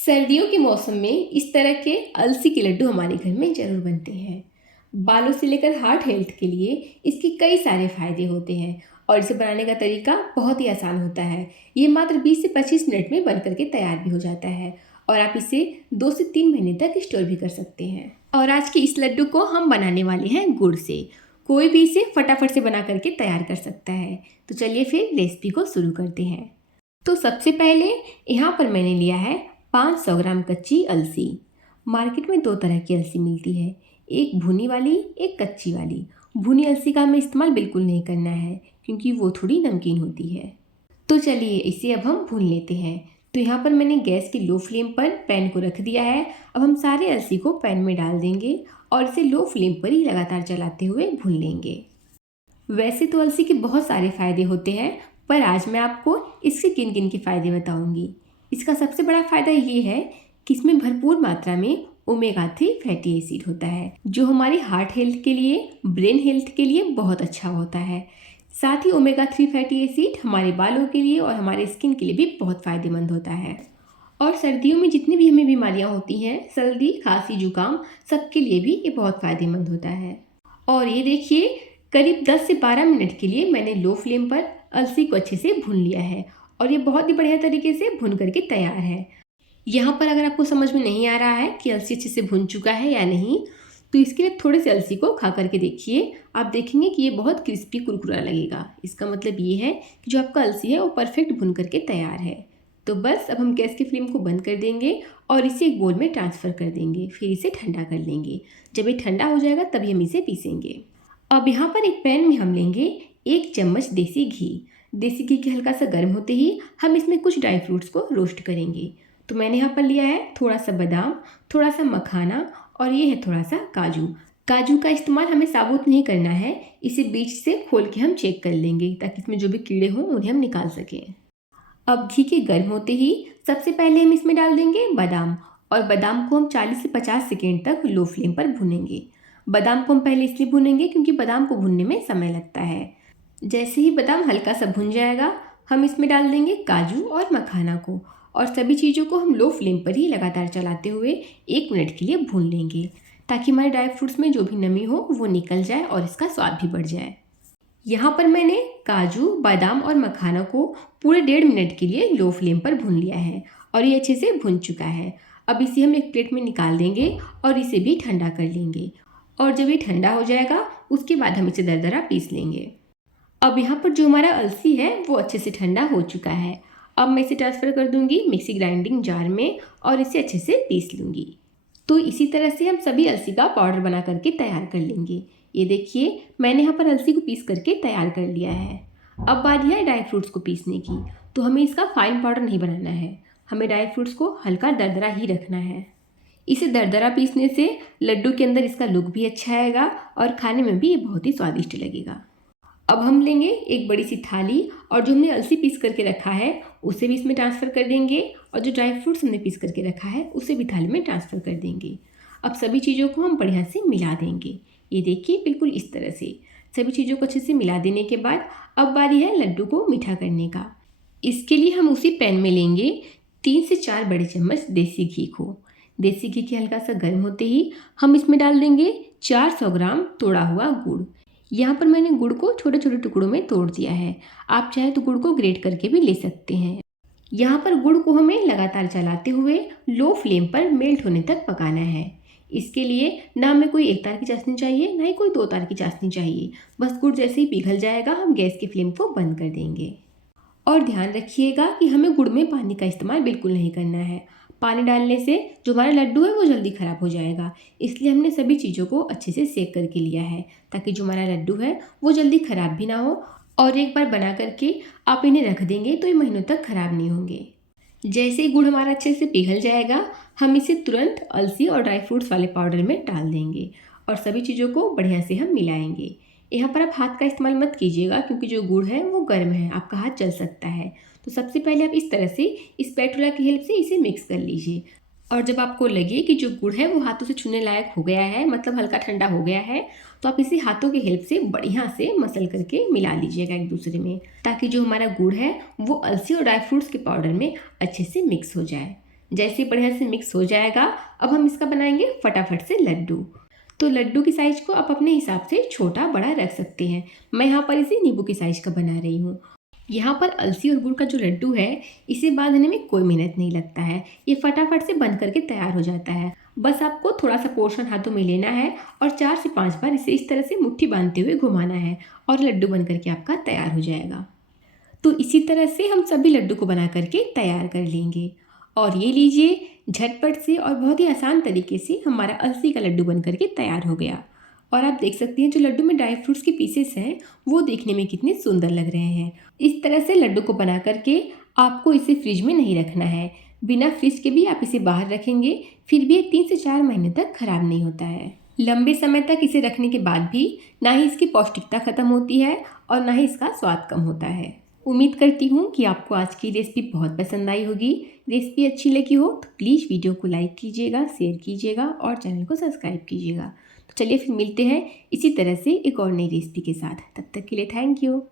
सर्दियों के मौसम में इस तरह के अलसी के लड्डू हमारे घर में ज़रूर बनते हैं। बालों से लेकर हार्ट हेल्थ के लिए इसके कई सारे फायदे होते हैं और इसे बनाने का तरीका बहुत ही आसान होता है। ये मात्र 20 से 25 मिनट में बन करके तैयार भी हो जाता है और आप इसे 2 से 3 महीने तक स्टोर भी कर सकते हैं। और आज के इस लड्डू को हम बनाने वाले हैं गुड़ से। कोई भी इसे फटाफट से बना करके तैयार कर सकता है। तो चलिए फिर रेसिपी को शुरू करते हैं। तो सबसे पहले यहाँ पर मैंने लिया है 500 ग्राम कच्ची अलसी। मार्केट में दो तरह की अलसी मिलती है, एक भुनी वाली, एक कच्ची वाली। भुनी अलसी का हमें इस्तेमाल बिल्कुल नहीं करना है क्योंकि वो थोड़ी नमकीन होती है। तो चलिए इसे अब हम भून लेते हैं। तो यहाँ पर मैंने गैस की लो फ्लेम पर पैन को रख दिया है। अब हम सारे अलसी को पैन में डाल देंगे और इसे लो फ्लेम पर ही लगातार चलाते हुए भून लेंगे। वैसे तो अलसी के बहुत सारे फ़ायदे होते हैं, पर आज मैं आपको इसके किन किन के फ़ायदे बताऊंगी। इसका सबसे बड़ा फ़ायदा ये है कि इसमें भरपूर मात्रा में ओमेगा 3 फैटी एसिड होता है, जो हमारी हार्ट हेल्थ के लिए, ब्रेन हेल्थ के लिए बहुत अच्छा होता है। साथ ही ओमेगा 3 फैटी एसिड हमारे बालों के लिए और हमारे स्किन के लिए भी बहुत फ़ायदेमंद होता है। और सर्दियों में जितनी भी हमें बीमारियाँ होती हैं, सर्दी, खांसी, जुकाम, सबके लिए भी ये बहुत फ़ायदेमंद होता है। और ये देखिए, करीब 10 से 12 मिनट के लिए मैंने लो फ्लेम पर अलसी को अच्छे से भून लिया है और ये बहुत ही बढ़िया तरीके से भून करके तैयार है। यहाँ पर अगर आपको समझ में नहीं आ रहा है कि अलसी अच्छे से भुन चुका है या नहीं, तो इसके लिए थोड़े से अलसी को खा करके देखिए। आप देखेंगे कि ये बहुत क्रिस्पी कुरकुरा लगेगा। इसका मतलब ये है कि जो आपका अलसी है वो परफेक्ट भुन करके तैयार है। तो बस अब हम गैस की फ्लेम को बंद कर देंगे और इसे एक बोल में ट्रांसफ़र कर देंगे। फिर इसे ठंडा कर लेंगे। जब ये ठंडा हो जाएगा तभी हम इसे पीसेंगे। अब यहाँ पर एक पैन में हम लेंगे 1 चम्मच देसी घी। देसी घी के हल्का सा गर्म होते ही हम इसमें कुछ ड्राई फ्रूट्स को रोस्ट करेंगे। तो मैंने यहाँ पर लिया है थोड़ा सा बादाम, थोड़ा सा मखाना और ये है थोड़ा सा काजू। काजू का इस्तेमाल हमें साबुत नहीं करना है, इसे बीच से खोल के हम चेक कर लेंगे ताकि इसमें जो भी कीड़े हों उन्हें हम निकाल सकें। अब घी के गर्म होते ही सबसे पहले हम इसमें डाल देंगे बादाम और बादाम को हम 40 से 50 सेकेंड तक लो फ्लेम पर भूनेंगे। बादाम को हम पहले इसलिए भूनेंगे क्योंकि बादाम को भूनने में समय लगता है। जैसे ही बादाम हल्का सा भुन जाएगा हम इसमें डाल देंगे काजू और मखाना को और सभी चीज़ों को हम लो फ्लेम पर ही लगातार चलाते हुए 1 मिनट के लिए भून लेंगे ताकि हमारे ड्राई फ्रूट्स में जो भी नमी हो वो निकल जाए और इसका स्वाद भी बढ़ जाए। यहाँ पर मैंने काजू, बादाम और मखाना को पूरे 1.5 मिनट के लिए लो फ्लेम पर भून लिया है और ये अच्छे से भुन चुका है। अब इसे हम एक प्लेट में निकाल देंगे और इसे भी ठंडा कर लेंगे और जब ये ठंडा हो जाएगा उसके बाद हम इसे दरदरा पीस लेंगे। अब यहाँ पर जो हमारा अलसी है वो अच्छे से ठंडा हो चुका है। अब मैं इसे ट्रांसफ़र कर दूंगी मिक्सी ग्राइंडिंग जार में और इसे अच्छे से पीस लूँगी। तो इसी तरह से हम सभी अलसी का पाउडर बना करके तैयार कर लेंगे। ये देखिए, मैंने यहाँ पर अलसी को पीस करके तैयार कर लिया है। अब बारी है ड्राई फ्रूट्स को पीसने की। तो हमें इसका फाइन पाउडर नहीं बनाना है, हमें ड्राई फ्रूट्स को हल्का दरदरा ही रखना है। इसे दरदरा पीसने से लड्डू के अंदर इसका लुक भी अच्छा आएगा और खाने में भी ये बहुत ही स्वादिष्ट लगेगा। अब हम लेंगे एक बड़ी सी थाली और जो हमने अलसी पीस करके रखा है उसे भी इसमें ट्रांसफ़र कर देंगे और जो ड्राई फ्रूट्स हमने पीस करके रखा है उसे भी थाली में ट्रांसफ़र कर देंगे। अब सभी चीज़ों को हम बढ़िया से मिला देंगे। ये देखिए, बिल्कुल इस तरह से सभी चीज़ों को अच्छे से मिला देने के बाद अब बारी है लड्डू को मीठा करने का। इसके लिए हम उसी पैन में लेंगे 3 से 4 बड़े चम्मच देसी घी को। देसी घी के हल्का सा गर्म होते ही हम इसमें डाल देंगे 400 ग्राम तोड़ा हुआ गुड़। यहाँ पर मैंने गुड़ को छोटे छोटे टुकड़ों में तोड़ दिया है। आप चाहे तो गुड़ को ग्रेट करके भी ले सकते हैं। यहाँ पर गुड़ को हमें लगातार चलाते हुए लो फ्लेम पर मेल्ट होने तक पकाना है। इसके लिए ना हमें कोई एक तार की चाशनी चाहिए, ना ही कोई 2 तार की चाशनी चाहिए। बस गुड़ जैसे ही पिघल जाएगा हम गैस की फ्लेम को बंद कर देंगे। और ध्यान रखिएगा कि हमें गुड़ में पानी का इस्तेमाल बिल्कुल नहीं करना है। पानी डालने से जो हमारा लड्डू है वो जल्दी ख़राब हो जाएगा। इसलिए हमने सभी चीज़ों को अच्छे से सेक करके लिया है ताकि जो हमारा लड्डू है वो जल्दी ख़राब भी ना हो और एक बार बना करके आप इन्हें रख देंगे तो ये महीनों तक ख़राब नहीं होंगे। जैसे ही गुड़ हमारा अच्छे से पिघल जाएगा हम इसे तुरंत अलसी और ड्राई फ्रूट्स वाले पाउडर में डाल देंगे और सभी चीज़ों को बढ़िया से हम मिलाएंगे। यहाँ पर आप हाथ का इस्तेमाल मत कीजिएगा क्योंकि जो गुड़ है वो गर्म है, आपका हाथ जल सकता है। तो सबसे पहले आप इस तरह से इस स्पैटुला की हेल्प से इसे मिक्स कर लीजिए और जब आपको लगे कि जो गुड़ है वो हाथों से छूने लायक हो गया है, मतलब हल्का ठंडा हो गया है, तो आप इसे हाथों की हेल्प से बढ़िया से मसल करके मिला लीजिएगा एक दूसरे में ताकि जो हमारा गुड़ है वो अलसी और ड्राई फ्रूट्स के पाउडर में अच्छे से मिक्स हो जाए। जैसे बढ़िया से मिक्स हो जाएगा, अब हम इसका बनाएंगे फटाफट से लड्डू। तो लड्डू की साइज़ को आप अपने हिसाब से छोटा बड़ा रख सकते हैं। मैं यहाँ पर इसे नींबू की साइज़ का बना रही हूँ। यहाँ पर अलसी और गुड़ का जो लड्डू है, इसे बांधने में कोई मेहनत नहीं लगता है। ये फटाफट से बंध करके तैयार हो जाता है। बस आपको थोड़ा सा पोर्शन हाथों में लेना है और 4 से 5 बार इसे इस तरह से मुट्ठी बांधते हुए घुमाना है और लड्डू बन करके आपका तैयार हो जाएगा। तो इसी तरह से हम सभी लड्डू को बना करके तैयार कर लेंगे। और ये लीजिए, झटपट से और बहुत ही आसान तरीके से हमारा अलसी का लड्डू बन करके तैयार हो गया। और आप देख सकती हैं जो लड्डू में ड्राई फ्रूट्स के पीसेस हैं वो देखने में कितने सुंदर लग रहे हैं। इस तरह से लड्डू को बना करके आपको इसे फ्रिज में नहीं रखना है। बिना फ्रिज के भी आप इसे बाहर रखेंगे फिर भी ये 3 से 4 महीने तक खराब नहीं होता है। लंबे समय तक इसे रखने के बाद भी ना ही इसकी पौष्टिकता खत्म होती है और ना ही इसका स्वाद कम होता है। उम्मीद करती हूँ कि आपको आज की रेसिपी बहुत पसंद आई होगी। रेसिपी अच्छी लगी हो तो प्लीज़ वीडियो को लाइक कीजिएगा, शेयर कीजिएगा और चैनल को सब्सक्राइब कीजिएगा। तो चलिए फिर मिलते हैं इसी तरह से एक और नई रेसिपी के साथ। तब तक के लिए थैंक यू।